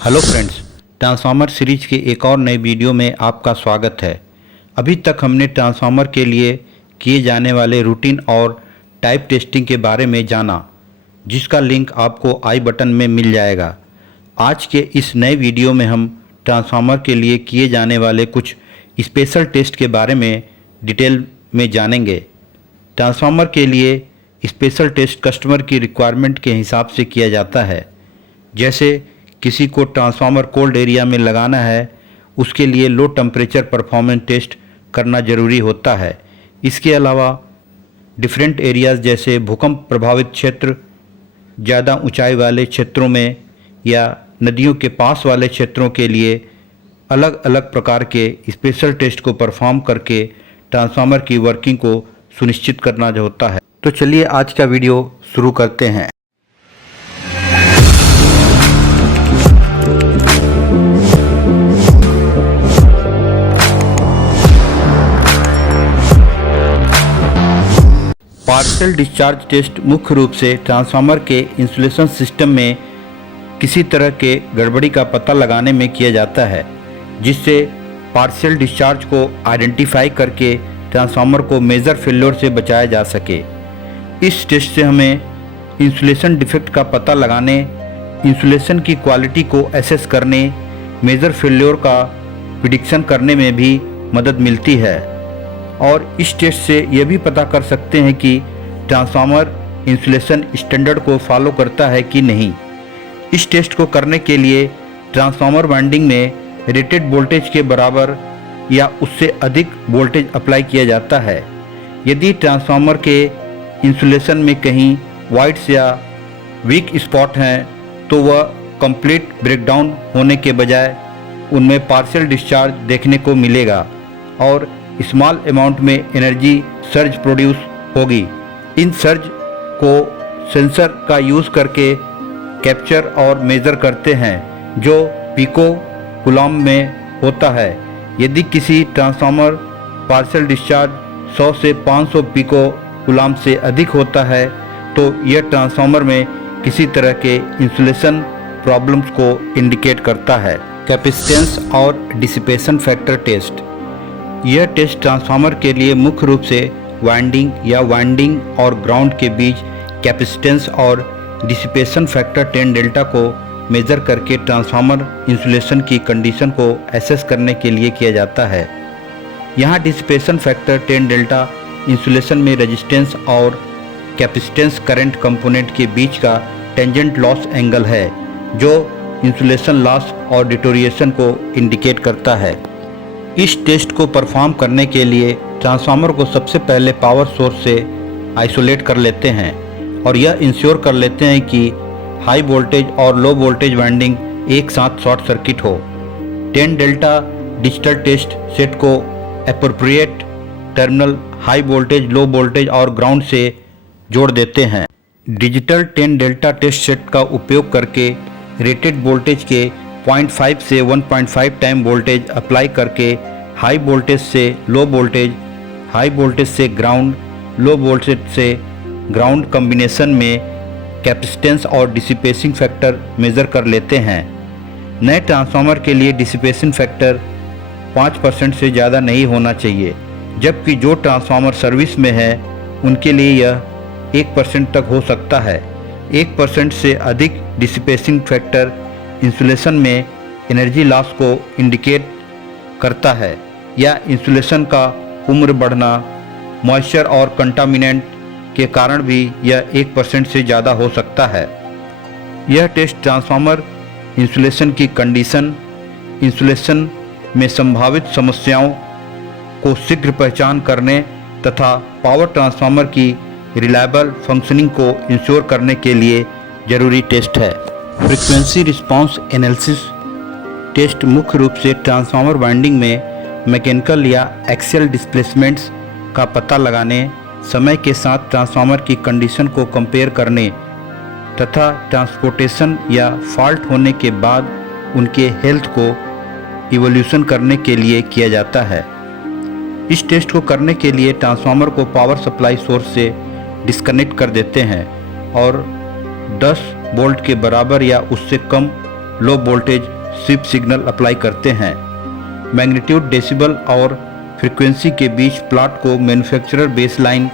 Hello friends, transformer series के एक और नए वीडियो में आपका स्वागत है। अभी तक हमने ट्रांसफार्मर के लिए किए जाने वाले रूटीन और टाइप टेस्टिंग के बारे में जाना, जिसका लिंक आपको आई बटन में मिल जाएगा। आज के इस नए वीडियो में हम ट्रांसफार्मर के लिए किए जाने वाले कुछ स्पेशल टेस्ट के बारे में डिटेल में जानेंगे। ट्रांसफार्मर के लिए स्पेशल टेस्ट कस्टमर की रिक्वायरमेंट के हिसाब से किया जाता है। जैसे किसी को ट्रांसफार्मर कोल्ड एरिया में लगाना है, उसके लिए लो टेम्परेचर परफॉर्मेंस टेस्ट करना ज़रूरी होता है। इसके अलावा डिफरेंट एरियाज़ जैसे भूकंप प्रभावित क्षेत्र, ज़्यादा ऊंचाई वाले क्षेत्रों में या नदियों के पास वाले क्षेत्रों के लिए अलग अलग प्रकार के स्पेशल टेस्ट को परफॉर्म करके ट्रांसफार्मर की वर्किंग को सुनिश्चित करना होता है। तो चलिए आज का वीडियो शुरू करते हैं। पार्शियल डिस्चार्ज टेस्ट मुख्य रूप से ट्रांसफार्मर के इंसुलेशन सिस्टम में किसी तरह के गड़बड़ी का पता लगाने में किया जाता है, जिससे पार्शियल डिस्चार्ज को आइडेंटिफाई करके ट्रांसफार्मर को मेजर फेल्योर से बचाया जा सके। इस टेस्ट से हमें इंसुलेशन डिफेक्ट का पता लगाने, इंसुलेशन की क्वालिटी को एसेस करने, मेजर फेल्योर का प्रिडिक्शन करने में भी मदद मिलती है। और इस टेस्ट से यह भी पता कर सकते हैं कि ट्रांसफार्मर इंसुलेशन स्टैंडर्ड को फॉलो करता है कि नहीं। इस टेस्ट को करने के लिए ट्रांसफार्मर वाइंडिंग में रेटेड वोल्टेज के बराबर या उससे अधिक वोल्टेज अप्लाई किया जाता है। यदि ट्रांसफार्मर के इंसुलेशन में कहीं वाइड्स या वीक स्पॉट हैं, तो वह कंप्लीट ब्रेकडाउन होने के बजाय उनमें पार्शियल डिस्चार्ज देखने को मिलेगा और स्मॉल अमाउंट में एनर्जी सर्ज प्रोड्यूस होगी। इन सर्ज को सेंसर का यूज़ करके कैप्चर और मेज़र करते हैं, जो पिको कूलॉम में होता है। यदि किसी ट्रांसफार्मर पार्शियल डिस्चार्ज 100 से 500 पिको कूलॉम से अधिक होता है, तो यह ट्रांसफार्मर में किसी तरह के इंसुलेशन प्रॉब्लम्स को इंडिकेट करता है। कैपेसिटेंस और डिसिपेशन फैक्टर टेस्ट। यह टेस्ट ट्रांसफार्मर के लिए मुख्य रूप से वाइंडिंग या वाइंडिंग और ग्राउंड के बीच कैपेसिटेंस और डिसिपेशन फैक्टर 10 डेल्टा को मेजर करके ट्रांसफार्मर इंसुलेशन की कंडीशन को एसेस करने के लिए किया जाता है। यहाँ डिसिपेशन फैक्टर 10 डेल्टा इंसुलेशन में रेजिस्टेंस और कैपेसिटेंस करंट कंपोनेंट के बीच का टेंजेंट लॉस एंगल है, जो इंसुलेशन लॉस और डिटोरिएशन को इंडिकेट करता है। इस टेस्ट को परफॉर्म करने के लिए ट्रांसफार्मर को सबसे पहले पावर सोर्स से आइसोलेट कर लेते हैं और यह इंश्योर कर लेते हैं कि हाई वोल्टेज और लो वोल्टेज वाइंडिंग एक साथ शॉर्ट सर्किट हो। 10 डेल्टा डिजिटल टेस्ट सेट को appropriate terminal high voltage, low voltage और ग्राउंड से जोड़ देते हैं। डिजिटल 10 डेल्टा टेस्ट सेट का उपयोग करके रेटेड वोल्टेज के 0.5 से 1.5 टाइम वोल्टेज अप्लाई करके हाई वोल्टेज से लो वोल्टेज, हाई वोल्टेज से ग्राउंड, लो वोल्टेज से ग्राउंड कॉम्बिनेशन में कैपेसिटेंस और डिसिपेशन फैक्टर मेज़र कर लेते हैं। नए ट्रांसफार्मर के लिए डिसिपेशन फैक्टर 5% से ज़्यादा नहीं होना चाहिए, जबकि जो ट्रांसफार्मर सर्विस में है उनके लिए यह 1% तक हो सकता है। 1% से अधिक डिसिपेशन फैक्टर इंसुलेशन में एनर्जी लॉस को इंडिकेट करता है या इंसुलेशन का उम्र बढ़ना, मॉइस्चर और कंटामिनेंट के कारण भी यह 1% से ज़्यादा हो सकता है। यह टेस्ट ट्रांसफार्मर इंसुलेशन की कंडीशन, इंसुलेशन में संभावित समस्याओं को शीघ्र पहचान करने तथा पावर ट्रांसफार्मर की रिलायबल फंक्शनिंग को इंश्योर करने के लिए ज़रूरी टेस्ट है। फ्रीक्वेंसी रिस्पांस एनालिसिस टेस्ट मुख्य रूप से ट्रांसफार्मर वाइंडिंग में मैकेनिकल या एक्सियल डिस्प्लेसमेंट्स का पता लगाने, समय के साथ ट्रांसफार्मर की कंडीशन को कंपेयर करने तथा ट्रांसपोर्टेशन या फॉल्ट होने के बाद उनके हेल्थ को इवोल्यूशन करने के लिए किया जाता है। इस टेस्ट को करने के लिए ट्रांसफार्मर को पावर सप्लाई सोर्स से डिस्कनेक्ट कर देते हैं और 10 वोल्ट के बराबर या उससे कम low voltage sweep signal apply करते हैं। मैग्नीट्यूड, डेसिबल और फ्रीक्वेंसी के बीच प्लॉट को मैन्युफैक्चरर बेसलाइन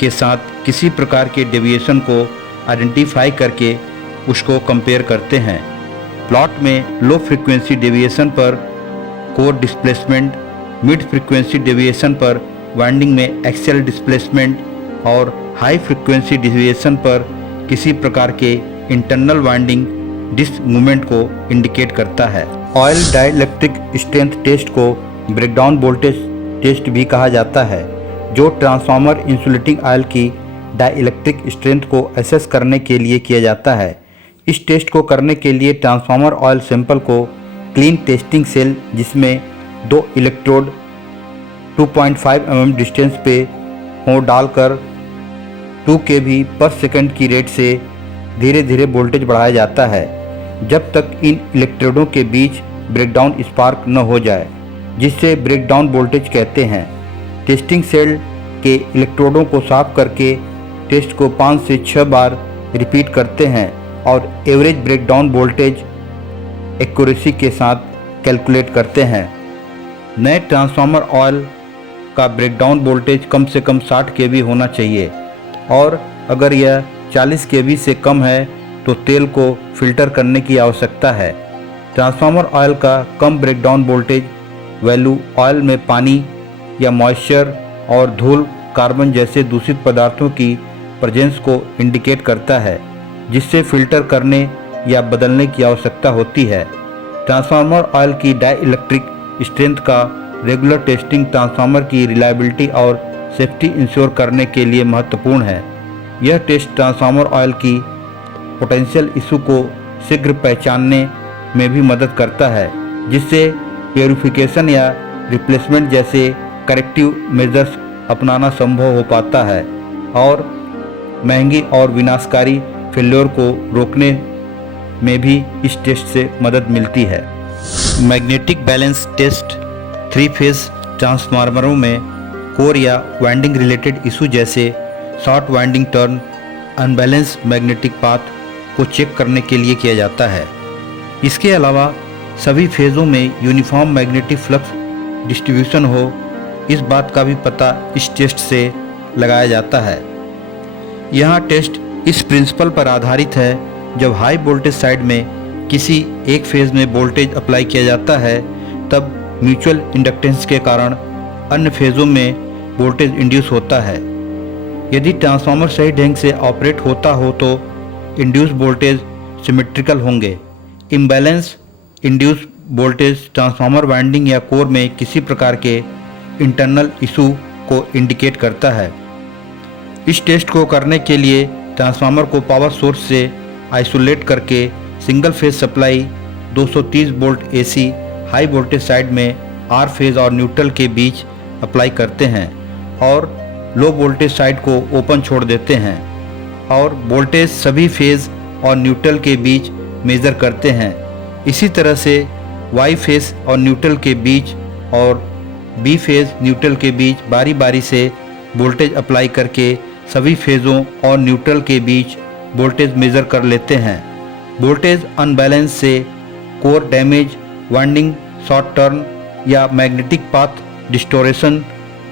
के साथ किसी प्रकार के डेविएशन को आइडेंटिफाई करके उसको कंपेयर करते हैं। प्लॉट में लो फ्रीक्वेंसी डेविएशन पर core displacement, mid frequency deviation पर वाइंडिंग में एक्सियल डिस्प्लेसमेंट और हाई फ्रीक्वेंसी डेविएशन पर किसी प्रकार के इंटरनल वाइंडिंग डिस्क मूवमेंट को इंडिकेट करता है। ऑयल डाइलेक्ट्रिक स्ट्रेंथ टेस्ट को ब्रेकडाउन वोल्टेज टेस्ट भी कहा जाता है, जो ट्रांसफार्मर इंसुलेटिंग ऑयल की डाइलेक्ट्रिक स्ट्रेंथ को असेस करने के लिए किया जाता है। इस टेस्ट को करने के लिए ट्रांसफार्मर ऑयल सैंपल को क्लीन टेस्टिंग सेल, जिसमें 2 इलेक्ट्रोड 2.5 mm डिस्टेंस पे हो, डालकर 2 kV पर सेकंड की रेट से धीरे धीरे वोल्टेज बढ़ाया जाता है जब तक इन इलेक्ट्रोडों के बीच ब्रेकडाउन स्पार्क न हो जाए, जिससे ब्रेकडाउन वोल्टेज कहते हैं। टेस्टिंग सेल के इलेक्ट्रोडों को साफ करके टेस्ट को 5 से 6 बार रिपीट करते हैं और एवरेज ब्रेकडाउन वोल्टेज एक्यूरेसी के साथ कैलकुलेट करते हैं। नए ट्रांसफार्मर ऑयल का ब्रेकडाउन वोल्टेज कम से कम 60 kV होना चाहिए और अगर यह 40 kV से कम है तो तेल को फिल्टर करने की आवश्यकता है। ट्रांसफार्मर ऑयल का कम ब्रेकडाउन वोल्टेज वैल्यू ऑयल में पानी या मॉइस्चर और धूल, कार्बन जैसे दूषित पदार्थों की प्रेजेंस को इंडिकेट करता है, जिससे फिल्टर करने या बदलने की आवश्यकता होती है। ट्रांसफार्मर ऑयल की डाइलेक्ट्रिक स्ट्रेंथ का रेगुलर टेस्टिंग ट्रांसफार्मर की रिलायबिलिटी और सेफ्टी इंश्योर करने के लिए महत्वपूर्ण है। यह टेस्ट ट्रांसफार्मर ऑयल की पोटेंशियल इशू को शीघ्र पहचानने में भी मदद करता है, जिससे प्यूरिफिकेशन या रिप्लेसमेंट जैसे करेक्टिव मेजर्स अपनाना संभव हो पाता है और महंगी और विनाशकारी फेल्योर को रोकने में भी इस टेस्ट से मदद मिलती है। मैग्नेटिक बैलेंस टेस्ट 3 फेज ट्रांसफार्मरों में कोर या वाइंडिंग रिलेटेड इशू जैसे short winding turn, unbalance magnetic path को चेक करने के लिए किया जाता है। इसके अलावा सभी फेज़ों में यूनिफॉर्म मैग्नेटिक फ्लक्स डिस्ट्रीब्यूशन हो, इस बात का भी पता इस टेस्ट से लगाया जाता है। यह टेस्ट इस प्रिंसिपल पर आधारित है, जब हाई वोल्टेज साइड में किसी एक फेज़ में वोल्टेज अप्लाई किया जाता है तब म्यूचुअल इंडक्टेंस के कारण अन्य फेज़ों में वोल्टेज इंड्यूस होता है। यदि ट्रांसफार्मर सही ढंग से ऑपरेट होता हो तो इंड्यूस वोल्टेज सिमेट्रिकल होंगे। Imbalance induce voltage transformer winding या कोर में किसी प्रकार के इंटरनल इशू को इंडिकेट करता है। इस टेस्ट को करने के लिए ट्रांसफार्मर को पावर सोर्स से आइसोलेट करके single phase supply 230 volt AC high voltage side में आर फेज और न्यूट्रल के बीच अप्लाई करते हैं और लो वोल्टेज साइड को ओपन छोड़ देते हैं और वोल्टेज सभी फेज और न्यूट्रल के बीच मेज़र करते हैं। इसी तरह से वाई फेज और न्यूट्रल के बीच और बी फेज न्यूट्रल के बीच बारी बारी से वोल्टेज अप्लाई करके सभी फेज़ों और न्यूट्रल के बीच वोल्टेज मेज़र कर लेते हैं। वोल्टेज अनबैलेंस से core damage, winding short turn या मैग्नेटिक पाथ डिस्टोरेशन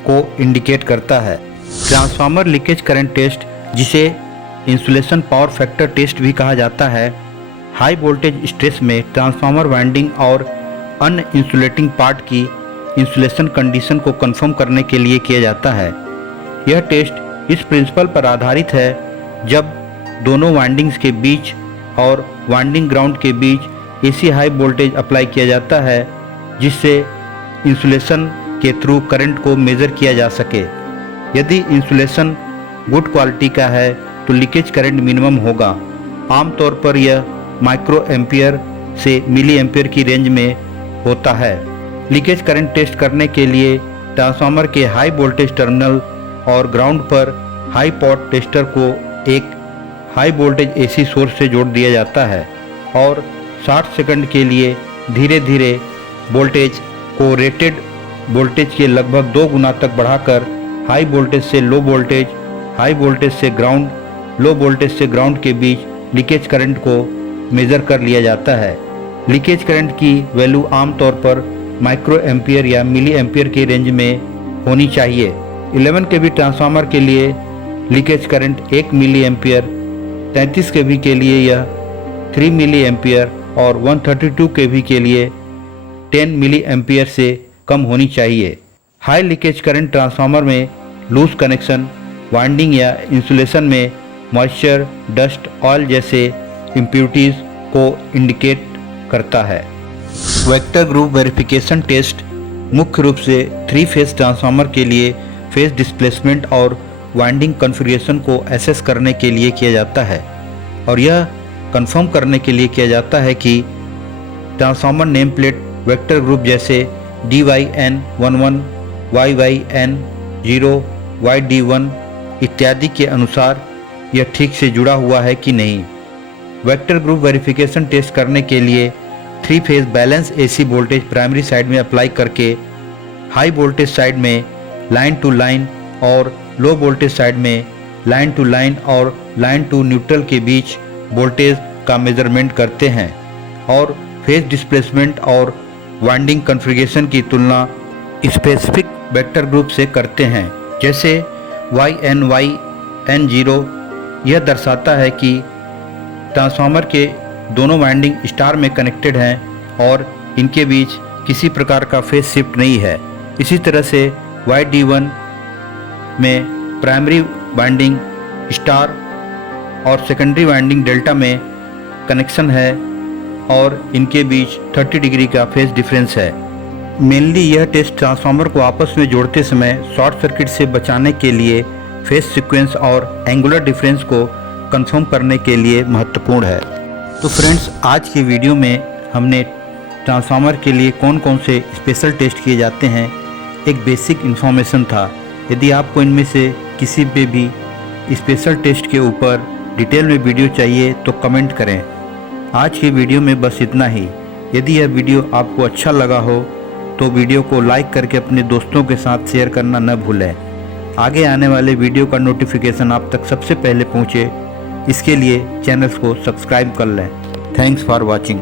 को इंडिकेट करता है। ट्रांसफार्मर लीकेज करंट टेस्ट, जिसे इंसुलेशन पावर फैक्टर टेस्ट भी कहा जाता है, हाई वोल्टेज स्ट्रेस में ट्रांसफार्मर वाइंडिंग और अन्य इंसुलेटिंग पार्ट की इंसुलेशन कंडीशन को कंफर्म करने के लिए किया जाता है। यह टेस्ट इस प्रिंसिपल पर आधारित है, जब दोनों वाइंडिंग्स के बीच और वाइंडिंग ग्राउंड के बीच AC हाई वोल्टेज अप्लाई किया जाता है, जिससे इंसुलेशन के थ्रू करंट को मेज़र किया जा सके। यदि इंसुलेशन गुड क्वालिटी का है तो लीकेज करंट मिनिमम होगा। आमतौर पर यह माइक्रो एम्पियर से मिली एम्पियर की रेंज में होता है। लीकेज करंट टेस्ट करने के लिए ट्रांसफार्मर के हाई वोल्टेज टर्मिनल और ग्राउंड पर हाई पॉट टेस्टर को एक हाई वोल्टेज AC सोर्स से जोड़ दिया जाता है और 60 सेकंड के लिए धीरे धीरे वोल्टेज को रेटेड वोल्टेज के लगभग 2 गुना तक बढ़ाकर हाई वोल्टेज से लो वोल्टेज, हाई वोल्टेज से ग्राउंड, लो वोल्टेज से ग्राउंड के बीच लीकेज करंट को मेज़र कर लिया जाता है। लीकेज करंट की वैल्यू आमतौर पर माइक्रो एम्पियर या मिली एम्पियर के रेंज में होनी चाहिए। 11 kV ट्रांसफार्मर के लिए leakage current 1 milli ampere, 33 kV के लिए यह 3 मिली एम्पियर और 132 kV के लिए 10 मिली एम्पियर से कम होनी चाहिए। हाई लीकेज करंट ट्रांसफार्मर में लूज कनेक्शन, वाइंडिंग या इंसुलेशन में मॉइस्चर, डस्ट, ऑयल जैसे इम्प्यूरिटीज़ को इंडिकेट करता है। वेक्टर ग्रुप वेरिफिकेशन टेस्ट मुख्य रूप से 3 फेज ट्रांसफार्मर के लिए फेज डिस्प्लेसमेंट और वाइंडिंग कॉन्फ़िगरेशन को एसेस करने के लिए किया जाता है और यह कंफर्म करने के लिए किया जाता है कि transformer name plate vector group जैसे DYN11, YYN0, YD1 इत्यादि के अनुसार यह ठीक से जुड़ा हुआ है कि नहीं। वेक्टर ग्रुप वेरिफिकेशन टेस्ट करने के लिए 3 phase balance AC voltage primary side में अप्लाई करके हाई वोल्टेज साइड में लाइन टू लाइन और लो वोल्टेज साइड में लाइन टू लाइन और लाइन टू न्यूट्रल के बीच वोल्टेज का मेजरमेंट करते हैं और फेज डिस्प्लेसमेंट और वाइंडिंग कॉन्फ़िगरेशन की तुलना स्पेसिफिक वेक्टर ग्रुप से करते हैं, जैसे YNY-N0। यह दर्शाता है कि ट्रांसफार्मर के दोनों वाइंडिंग स्टार में कनेक्टेड हैं और इनके बीच किसी प्रकार का फेज शिफ्ट नहीं है। इसी तरह से YD1 में प्राइमरी वाइंडिंग स्टार और सेकेंडरी वाइंडिंग डेल्टा में कनेक्शन है और इनके बीच 30 डिग्री का फेज डिफरेंस है। मेनली यह टेस्ट ट्रांसफार्मर को आपस में जोड़ते समय शॉर्ट सर्किट से बचाने के लिए फेज सीक्वेंस और एंगुलर डिफरेंस को कंफर्म करने के लिए महत्वपूर्ण है। तो फ्रेंड्स, आज की वीडियो में हमने ट्रांसफार्मर के लिए कौन कौन से स्पेशल टेस्ट किए जाते हैं एक बेसिक इन्फॉर्मेशन था। यदि आपको इनमें से किसी पे भी स्पेशल टेस्ट के ऊपर डिटेल में वीडियो चाहिए तो कमेंट करें। आज की वीडियो में बस इतना ही। यदि यह वीडियो आपको अच्छा लगा हो तो वीडियो को लाइक करके अपने दोस्तों के साथ शेयर करना न भूलें। आगे आने वाले वीडियो का नोटिफिकेशन आप तक सबसे पहले पहुँचे, इसके लिए चैनल को सब्सक्राइब कर लें। Thanks for watching.